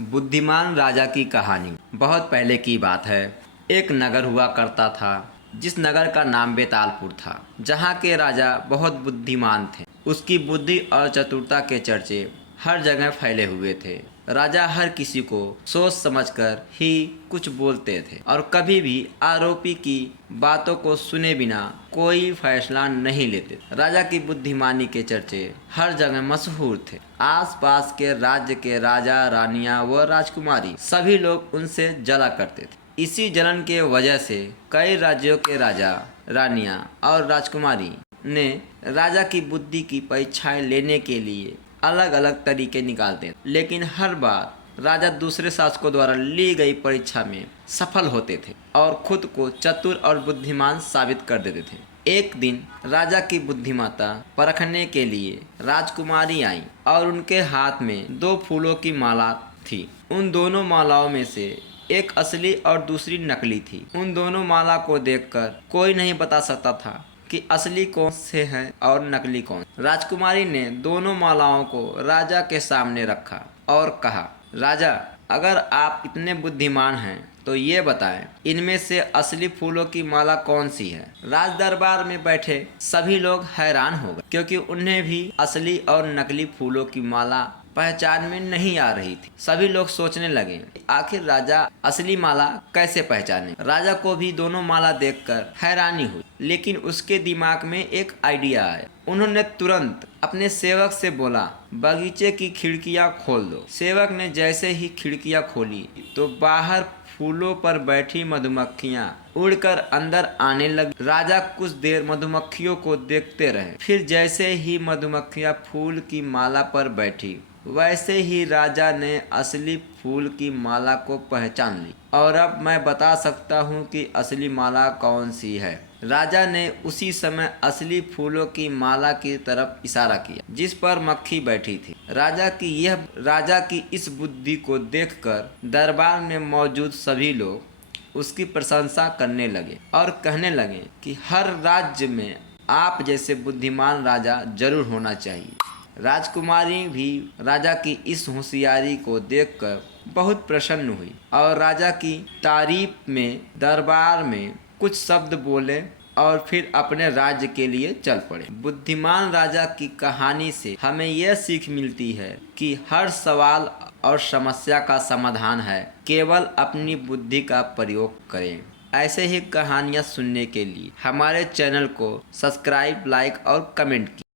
बुद्धिमान राजा की कहानी। बहुत पहले की बात है। एक नगर हुआ करता था जिस नगर का नाम बेतालपुर था। जहाँ के राजा बहुत बुद्धिमान थे। उसकी बुद्धि और चतुरता के चर्चे हर जगह फैले हुए थे। राजा हर किसी को सोच समझकर ही कुछ बोलते थे और कभी भी आरोपी की बातों को सुने बिना कोई फैसला नहीं लेते। राजा की बुद्धिमानी के चर्चे हर जगह मशहूर थे। आसपास के राज्य के राजा, रानियां व राजकुमारी सभी लोग उनसे जला करते थे। इसी जलन के वजह से कई राज्यों के राजा, रानियां और राजकुमारी ने राजा की बुद्धि की परीक्षाएं लेने के लिए अलग अलग तरीके निकालते हैं, लेकिन हर बार राजा दूसरे शासकों द्वारा ली गई परीक्षा में सफल होते थे और खुद को चतुर और बुद्धिमान साबित कर देते थे। एक दिन राजा की बुद्धिमत्ता परखने के लिए राजकुमारी आई और उनके हाथ में दो फूलों की माला थी। उन दोनों मालाओं में से एक असली और दूसरी नकली थी। उन दोनों माला को देखकर कोई नहीं बता सकता था कि असली कौन से हैं और नकली कौन। राजकुमारी ने दोनों मालाओं को राजा के सामने रखा और कहा, राजा, अगर आप इतने बुद्धिमान हैं तो ये बताएं, इनमें से असली फूलों की माला कौन सी है। राज दरबार में बैठे सभी लोग हैरान हो गए, क्योंकि उन्हें भी असली और नकली फूलों की माला पहचान में नहीं आ रही थी। सभी लोग सोचने लगे, आखिर राजा असली माला कैसे पहचाने। राजा को भी दोनों माला देखकर हैरानी हुई, लेकिन उसके दिमाग में एक आइडिया आया। उन्होंने तुरंत अपने सेवक से बोला, बगीचे की खिड़कियां खोल दो। सेवक ने जैसे ही खिड़कियां खोली तो बाहर फूलों पर बैठी मधुमक्खियां उड़कर अंदर आने लगी। राजा कुछ देर मधुमक्खियों को देखते रहे। फिर जैसे ही मधुमक्खियां फूल की माला पर बैठी, वैसे ही राजा ने असली फूल की माला को पहचान ली। और अब मैं बता सकता हूँ कि असली माला कौन सी है। राजा ने उसी समय असली फूलों की माला की तरफ इशारा किया जिस पर मक्खी बैठी थी। राजा की इस बुद्धि को देखकर दरबार में मौजूद सभी लोग उसकी प्रशंसा करने लगे और कहने लगे कि हर राज्य में आप जैसे बुद्धिमान राजा जरूर होना चाहिए। राजकुमारी भी राजा की इस होशियारी को देखकर बहुत प्रसन्न हुई और राजा की तारीफ में दरबार में कुछ शब्द बोले और फिर अपने राज्य के लिए चल पड़े। बुद्धिमान राजा की कहानी से हमें यह सीख मिलती है कि हर सवाल और समस्या का समाधान है केवल अपनी बुद्धि का प्रयोग करें। ऐसे ही कहानियाँ सुनने के लिए हमारे चैनल को सब्सक्राइब, लाइक और कमेंट कीजिए।